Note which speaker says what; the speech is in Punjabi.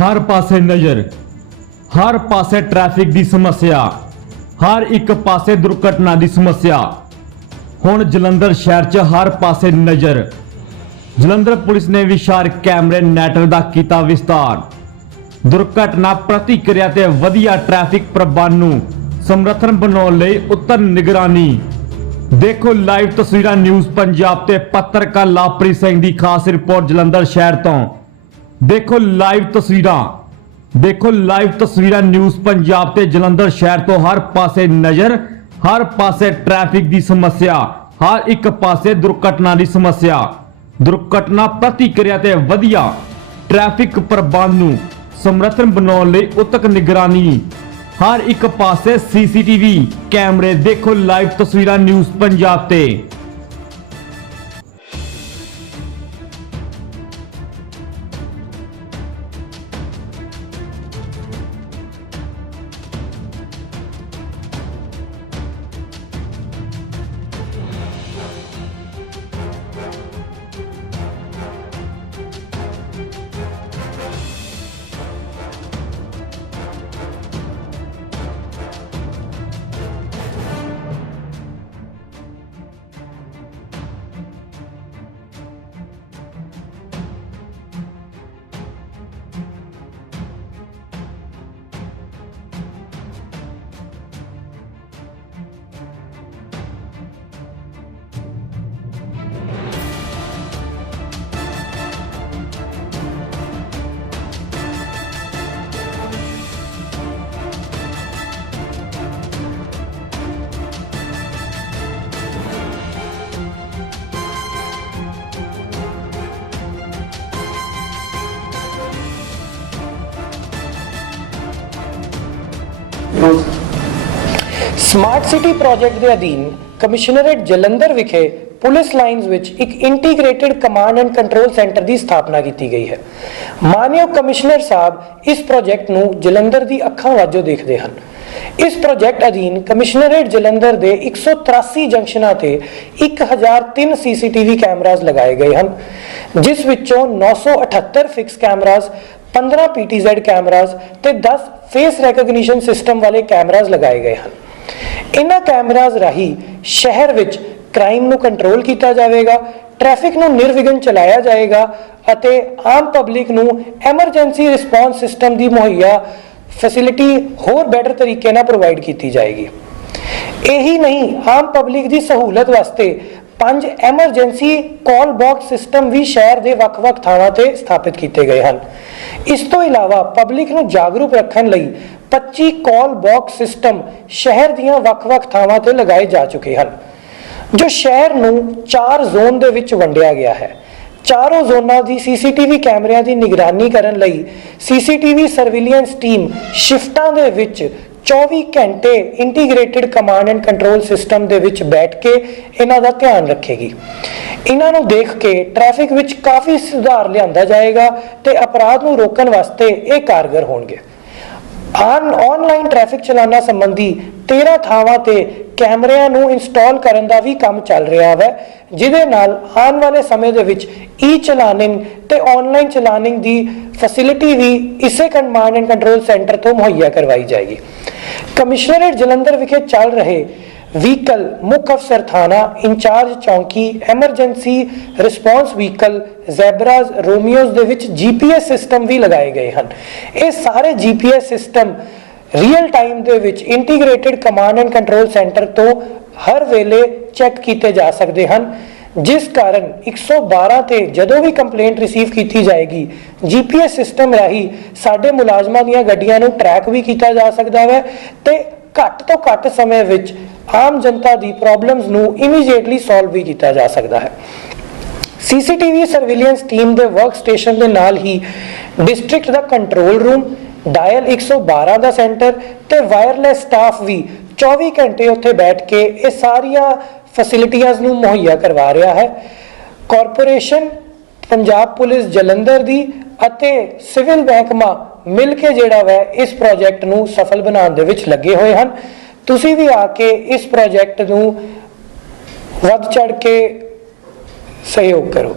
Speaker 1: ਹਰ ਪਾਸੇ ਨਜ਼ਰ, ਹਰ ਪਾਸੇ ਟ੍ਰੈਫਿਕ ਦੀ ਸਮੱਸਿਆ, ਹਰ ਇੱਕ ਪਾਸੇ ਦੁਰਘਟਨਾ ਦੀ ਸਮੱਸਿਆ। ਹੁਣ ਜਲੰਧਰ ਸ਼ਹਿਰ 'ਚ ਹਰ ਪਾਸੇ ਨਜ਼ਰ। ਜਲੰਧਰ ਪੁਲਿਸ ਨੇ ਵਿਸ਼ਾਲ ਕੈਮਰੇ ਨੈਟਵਰਕ ਦਾ ਕੀਤਾ ਵਿਸਤਾਰ। ਦੁਰਘਟਨਾ ਪ੍ਰਤੀਕਿਰਿਆ ਤੇ ਵਧੀਆ ਟ੍ਰੈਫਿਕ ਪ੍ਰਬੰਧ ਨੂੰ ਸਮਰਥਨ ਬਣਾਉਣ ਲਈ ਉੱਤਰ ਨਿਗਰਾਨੀ। ਦੇਖੋ ਲਾਈਵ ਤਸਵੀਰਾਂ ਨਿਊਜ਼ ਪੰਜਾਬ ਤੇ ਪੱਤਰਕਾਰ ਲਾਪ੍ਰੀਤ ਸਿੰਘ ਦੀ ਖਾਸ ਰਿਪੋਰਟ ਜਲੰਧਰ ਸ਼ਹਿਰ ਤੋਂ। ਦੇਖੋ ਲਾਈਵ ਤਸਵੀਰਾਂ। ਦੇਖੋ ਲਾਈਵ ਤਸਵੀਰਾਂ ਨਿਊਜ਼ ਪੰਜਾਬ ਤੇ ਜਲੰਧਰ ਸ਼ਹਿਰ ਤੋਂ ਹਰ ਪਾਸੇ ਨਜ਼ਰ, ਹਰ ਪਾਸੇ ਟ੍ਰੈਫਿਕ ਦੀ ਸਮੱਸਿਆ, ਹਰ ਇੱਕ ਪਾਸੇ ਦੁਰਘਟਨਾ ਦੀ ਸਮੱਸਿਆ। ਦੁਰਘਟਨਾ ਪ੍ਰਤੀਕਿਰਿਆ ਤੇ ਵਧੀਆ ਟ੍ਰੈਫਿਕ ਪ੍ਰਬੰਧ ਨੂੰ ਸਮਰਥਨ ਬਣਾਉਣ ਲਈ ਉਤਕ ਨਿਗਰਾਨੀ। ਹਰ ਇੱਕ ਪਾਸੇ ਸੀਸੀਟੀਵੀ ਕੈਮਰੇ ਦੇਖੋ ਲਾਈਵ ਤਸਵੀਰਾਂ ਨਿਊਜ਼ ਪੰਜਾਬ ਤੇ।
Speaker 2: ਸਮਾਰਟ ਸਿਟੀ ਪ੍ਰੋਜੈਕਟ ਦੇ ਅਧੀਨ ਕਮਿਸ਼ਨਰੇਟ ਜਲੰਧਰ ਵਿਖੇ ਪੁਲਿਸ ਲਾਈਨਜ਼ ਵਿੱਚ ਇੱਕ integrated command and control centre ਦੀ ਸਥਾਪਨਾ ਕੀਤੀ ਗਈ ਹੈ। ਮਾਨਯੋਗ ਕਮਿਸ਼ਨਰ ਸਾਹਿਬ ਇਸ ਪ੍ਰੋਜੈਕਟ ਨੂੰ ਜਲੰਧਰ ਦੀ ਅੱਖਾਂ ਵਾਜੋ ਦੇਖਦੇ ਹਨ। ਇਸ ਪ੍ਰੋਜੈਕਟ ਅਧੀਨ ਕਮਿਸ਼ਨਰੇਟ ਜਲੰਧਰ ਦੇ 183 ਜੰਕਸ਼ਨਾਂ ਤੇ 1003 ਸੀਸੀਟੀਵੀ ਕੈਮਰਾਜ਼ ਲਗਾਏ ਗਏ ਹਨ, ਜਿਸ ਵਿੱਚੋਂ 978 ਫਿਕਸ ਕੈਮਰਾਜ਼ 15 ਪੀਟੀਜ਼ੈਡ ਕੈਮਰਾਜ਼ ਤੇ 10 ਫੇਸ ਰੈਕਗਨੀਸ਼ਨ ਸਿਸਟਮ ਵਾਲੇ ਕੈਮਰਾਜ਼ ਲਗਾਏ ਗਏ ਹਨ। ਇਹਨਾਂ ਕੈਮਰਾਜ਼ ਰਾਹੀਂ ਸ਼ਹਿਰ ਵਿੱਚ ਕ੍ਰਾਈਮ ਨੂੰ ਕੰਟਰੋਲ ਕੀਤਾ ਜਾਵੇਗਾ ਟ੍ਰੈਫਿਕ ਨੂੰ ਨਿਰਵਿਘਨ ਚਲਾਇਆ ਜਾਏਗਾ ਅਤੇ ਆਮ ਪਬਲਿਕ ਨੂੰ ਐਮਰਜੈਂਸੀ ਰਿਸਪੌਂਸ ਸਿਸਟਮ ਦੀ ਮੁਹੱਈਆ ਫੈਸਿਲਿਟੀ ਹੋਰ ਬੈਟਰ ਤਰੀਕੇ ਨਾਲ ਪ੍ਰੋਵਾਈਡ ਕੀਤੀ ਜਾਏਗੀ। ਇਹੀ ਨਹੀਂ, ਆਮ ਪਬਲਿਕ ਦੀ ਸਹੂਲਤ ਵਾਸਤੇ ਪੰਜ ਐਮਰਜੈਂਸੀ ਕਾਲ ਬਾਕਸ ਸਿਸਟਮ ਵੀ ਸ਼ਹਿਰ ਦੇ ਵੱਖ-ਵੱਖ ਥਾਵਾਂ ਤੇ ਸਥਾਪਿਤ ਕੀਤੇ ਗਏ ਹਨ। ਇਸ ਤੋਂ ਇਲਾਵਾ ਪਬਲਿਕ ਨੂੰ ਜਾਗਰੂਕ ਰੱਖਣ ਲਈ 25 ਕਾਲ ਬਾਕਸ ਸਿਸਟਮ ਸ਼ਹਿਰ ਦੀਆਂ ਵੱਖ-ਵੱਖ ਥਾਵਾਂ ਤੇ ਲਗਾਏ ਜਾ ਚੁੱਕੇ ਹਨ, ਜੋ ਸ਼ਹਿਰ ਨੂੰ ਚਾਰ ਜ਼ੋਨ ਦੇ ਵਿੱਚ ਵੰਡਿਆ ਗਿਆ ਹੈ। ਚਾਰੋਂ ਜ਼ੋਨਾਂ ਦੀ ਸੀਸੀਟੀਵੀ ਕੈਮਰਿਆਂ ਦੀ ਨਿਗਰਾਨੀ ਕਰਨ ਲਈ ਸੀਸੀਟੀਵੀ ਸਰਵੇਲੈਂਸ ਟੀਮ ਸ਼ਿਫਟਾਂ ਦੇ ਵਿੱਚ 24 ਘੰਟੇ integrated command and control system ਦੇ ਵਿੱਚ ਬੈਠ ਕੇ ਇਹਨਾਂ ਦਾ ਧਿਆਨ ਰੱਖੇਗੀ। ਇਹਨਾਂ ਨੂੰ ਦੇਖ ਕੇ ਟ੍ਰੈਫਿਕ ਵਿੱਚ ਕਾਫੀ ਸੁਧਾਰ ਲਿਆਂਦਾ ਜਾਏਗਾ ਤੇ ਅਪਰਾਧ ਨੂੰ ਰੋਕਣ ਵਾਸਤੇ ਇਹ ਕਾਰਗਰ ਹੋਣਗੇ। ਆਨ ਆਨਲਾਈਨ ਟ੍ਰੈਫਿਕ ਚਲਾਨਾ ਸੰਬੰਧੀ 13 ਥਾਵਾਂ ਤੇ ਕੈਮਰਿਆਂ ਨੂੰ ਇੰਸਟਾਲ ਕਰਨ ਦਾ ਵੀ ਕੰਮ ਚੱਲ ਰਿਹਾ ਹੈ ਜਿਹਦੇ ਨਾਲ ਆਉਣ ਵਾਲੇ ਸਮੇਂ ਦੇ ਵਿੱਚ ਈ ਚਲਾਨਿੰਗ ਤੇ ਆਨਲਾਈਨ ਚਲਾਨਿੰਗ ਦੀ ਫੈਸਿਲਿਟੀ ਵੀ ਇਸੇ ਕਮਾਂਡ ਐਂਡ ਕੰਟਰੋਲ ਸੈਂਟਰ ਤੋਂ ਮੁਹੱਈਆ ਕਰਵਾਈ ਜਾਏਗੀ। ਕਮਿਸ਼ਨਰੇਟ ਜਲੰਧਰ ਵਿਖੇ ਚੱਲ ਰਹੇ ਵਹੀਕਲ, ਮੁੱਖ ਅਫਸਰ ਥਾਣਾ, ਇੰਚਾਰਜ ਚੌਂਕੀ, emergency response vehicle, zebras Romeos ਦੇ ਵਿੱਚ ਜੀਪੀਐਸ ਸਿਸਟਮ ਵੀ ਲਗਾਏ ਗਏ ਹਨ। ਇਹ ਸਾਰੇ ਜੀਪੀਐਸ ਸਿਸਟਮ ਰੀਅਲ ਟਾਈਮ ਦੇ ਵਿੱਚ integrated command and control centre ਤੋਂ ਹਰ ਵੇਲੇ ਚੈੱਕ ਕੀਤੇ ਜਾ ਸਕਦੇ ਹਨ, ਜਿਸ ਕਾਰਨ 112 ਤੇ ਜਦੋਂ ਵੀ ਕੰਪਲੇਂਟ ਰਿਸੀਵ ਕੀਤੀ ਜਾਏਗੀ, ਜੀਪੀਐਸ ਸਿਸਟਮ ਰਾਹੀਂ ਸਾਡੇ ਮੁਲਾਜ਼ਮਾਂ ਦੀਆਂ ਗੱਡੀਆਂ ਨੂੰ ਟਰੈਕ ਵੀ ਕੀਤਾ ਜਾ ਸਕਦਾ ਹੈ ਤੇ ਘੱਟ ਤੋਂ ਘੱਟ ਸਮੇਂ ਵਿੱਚ ਆਮ ਜਨਤਾ ਦੀ ਪ੍ਰੋਬਲਮਸ ਨੂੰ ਇਮੀਡੀਏਟਲੀ ਸੋਲਵ ਵੀ ਕੀਤਾ ਜਾ ਸਕਦਾ ਹੈ। ਸੀਸੀਟੀਵੀ ਸਰਵੇਲੈਂਸ ਟੀਮ ਦੇ ਵਰਕ ਸਟੇਸ਼ਨ ਦੇ ਨਾਲ ਹੀ ਡਿਸਟ੍ਰਿਕਟ ਦਾ ਕੰਟਰੋਲ ਰੂਮ ਡਾਇਲ 112 ਦਾ ਸੈਂਟਰ ਤੇ ਵਾਇਰਲੈਸ ਸਟਾਫ ਵੀ 24 ਘੰਟੇ ਉੱਥੇ ਬੈਠ ਕੇ ਇਹ ਸਾਰੀਆਂ ਫੈਸਿਲਿਟੀਆਂ ਨੂੰ ਮੁਹੱਈਆ ਕਰਵਾ ਰਿਹਾ ਹੈ। ਕਾਰਪੋਰੇਸ਼ਨ ਪੰਜਾਬ ਪੁਲਿਸ ਜਲੰਧਰ ਦੀ ਅਤੇ ਸਿਵਲ ਮਹਿਕਮਾ ਮਿਲ ਕੇ ਜਿਹੜਾ ਵੈ, ਇਸ ਪ੍ਰੋਜੈਕਟ ਨੂੰ ਸਫਲ ਬਣਾਉਣ ਦੇ ਵਿੱਚ ਲੱਗੇ ਹੋਏ ਹਨ। ਤੁਸੀਂ ਵੀ ਆ ਕੇ ਇਸ ਪ੍ਰੋਜੈਕਟ ਨੂੰ ਵੱਧ ਚੜ ਕੇ ਸਹਿਯੋਗ ਕਰੋ।